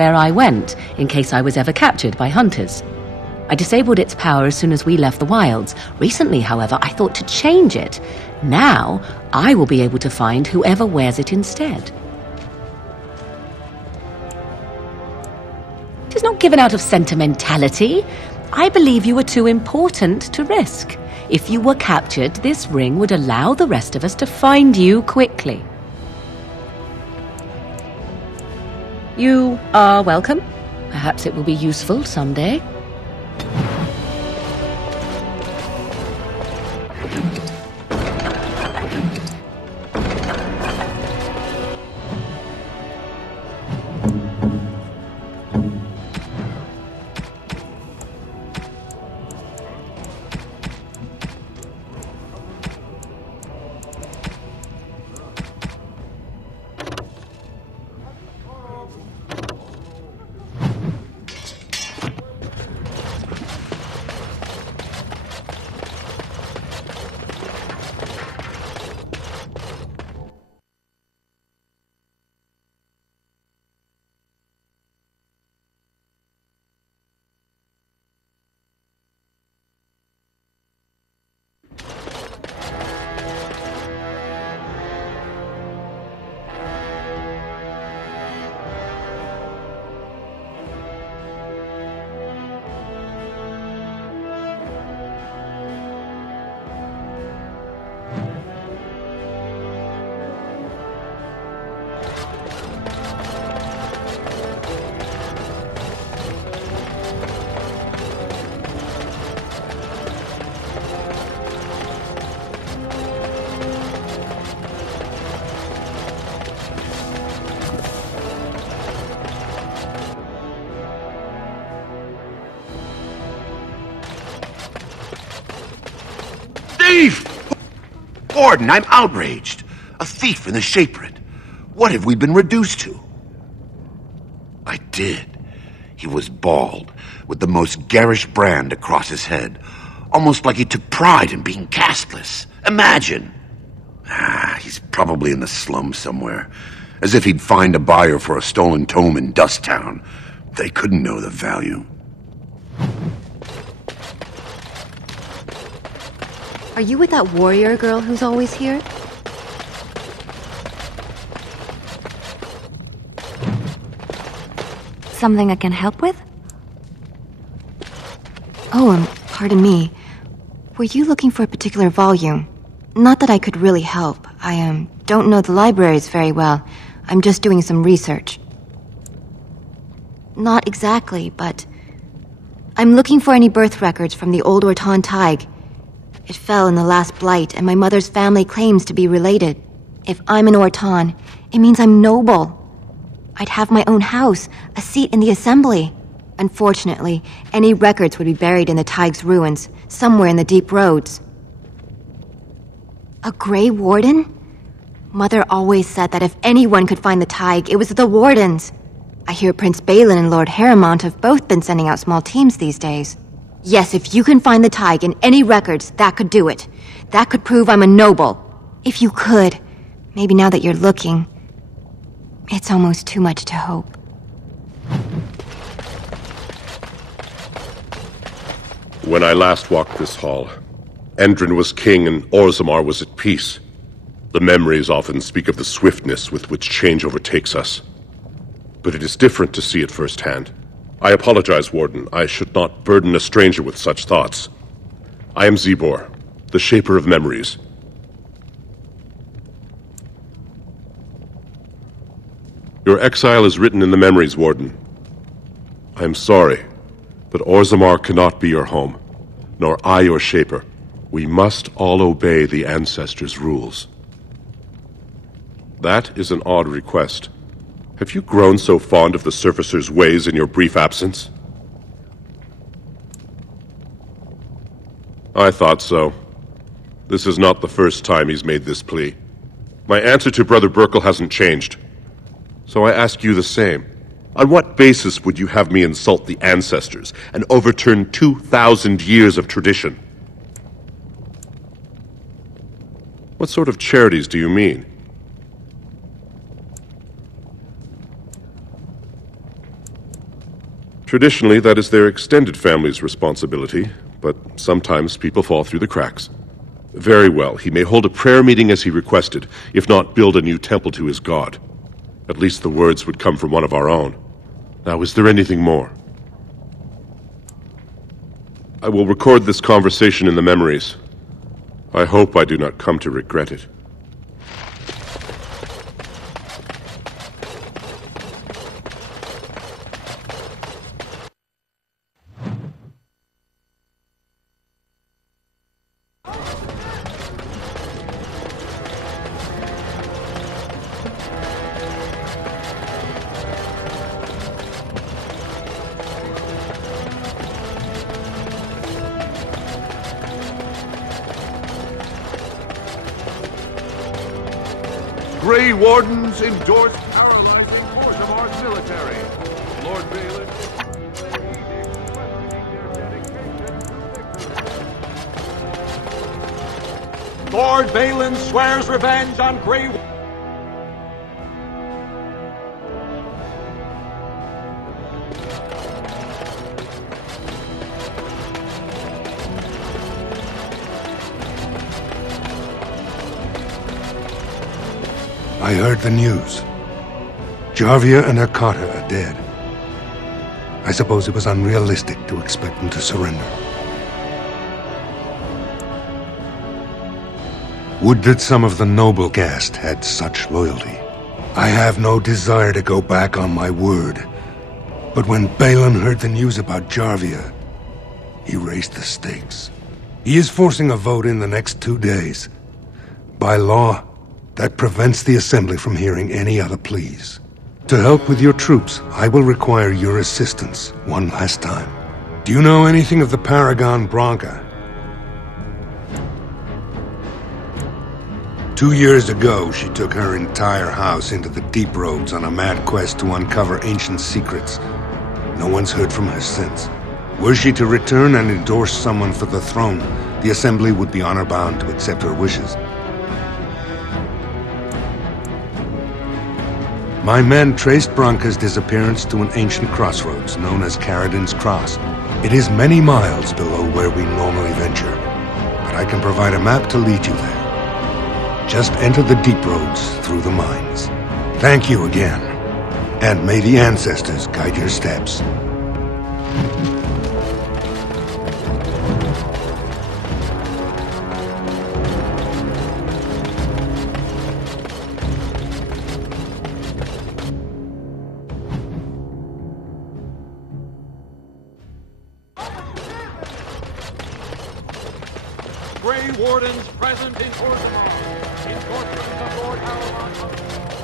where I went, in case I was ever captured by hunters. I disabled its power as soon as we left the wilds. Recently, however, I thought to change it. Now, I will be able to find whoever wears it instead. It is not given out of sentimentality. I believe you were too important to risk. If you were captured, this ring would allow the rest of us to find you quickly. You are welcome. Perhaps it will be useful someday. Thief! Gordon, I'm outraged. A thief in the Shaperate. What have we been reduced to? I did. He was bald, with the most garish brand across his head. Almost like he took pride in being castless. Imagine! He's probably in the slums somewhere. As if he'd find a buyer for a stolen tome in Dusttown. They couldn't know the value. Are you with that warrior girl who's always here? Something I can help with? Oh, pardon me. Were you looking for a particular volume? Not that I could really help. I don't know the libraries very well. I'm just doing some research. Not exactly, but I'm looking for any birth records from the old Orton Tig. It fell in the last blight, and my mother's family claims to be related. If I'm an Orton, it means I'm noble. I'd have my own house, a seat in the assembly. Unfortunately, any records would be buried in the Tig's ruins, somewhere in the deep roads. A Grey Warden? Mother always said that if anyone could find the Tig, it was the Wardens. I hear Prince Balin and Lord Harrimont have both been sending out small teams these days. Yes, if you can find the Tig in any records, that could do it. That could prove I'm a noble. If you could. Maybe now that you're looking. It's almost too much to hope. When I last walked this hall, Endrin was king and Orzammar was at peace. The memories often speak of the swiftness with which change overtakes us. But it is different to see it firsthand. I apologize, Warden. I should not burden a stranger with such thoughts. I am Zebor, the Shaper of Memories. Your exile is written in the memories, Warden. I am sorry, but Orzammar cannot be your home, nor I your Shaper. We must all obey the Ancestors' rules. That is an odd request. Have you grown so fond of the Surfacer's ways in your brief absence? I thought so. This is not the first time he's made this plea. My answer to Brother Burkle hasn't changed. So I ask you the same. On what basis would you have me insult the Ancestors and overturn 2,000 years of tradition? What sort of charities do you mean? Traditionally, that is their extended family's responsibility, but sometimes people fall through the cracks. Very well, he may hold a prayer meeting as he requested, if not build a new temple to his god. At least the words would come from one of our own. Now, is there anything more? I will record this conversation in the memories. I hope I do not come to regret it. Grey Wardens endorse paralyzing force of our military. Lord Balin Lord Balin swears revenge on Grey I heard the news. Jarvia and Arcata are dead. I suppose it was unrealistic to expect them to surrender. Would that some of the noble caste had such loyalty. I have no desire to go back on my word. But when Balin heard the news about Jarvia, he raised the stakes. He is forcing a vote in the next 2 days. By law, that prevents the Assembly from hearing any other pleas. To help with your troops, I will require your assistance one last time. Do you know anything of the Paragon Branca? 2 years ago, she took her entire house into the deep roads on a mad quest to uncover ancient secrets. No one's heard from her since. Were she to return and endorse someone for the throne, the Assembly would be honor-bound to accept her wishes. My men traced Branca's disappearance to an ancient crossroads known as Caradin's Cross. It is many miles below where we normally venture, but I can provide a map to lead you there. Just enter the deep roads through the mines. Thank you again, and may the ancestors guide your steps. Grey Wardens present in Orzammar. Enforcement of Lord Harrowmont.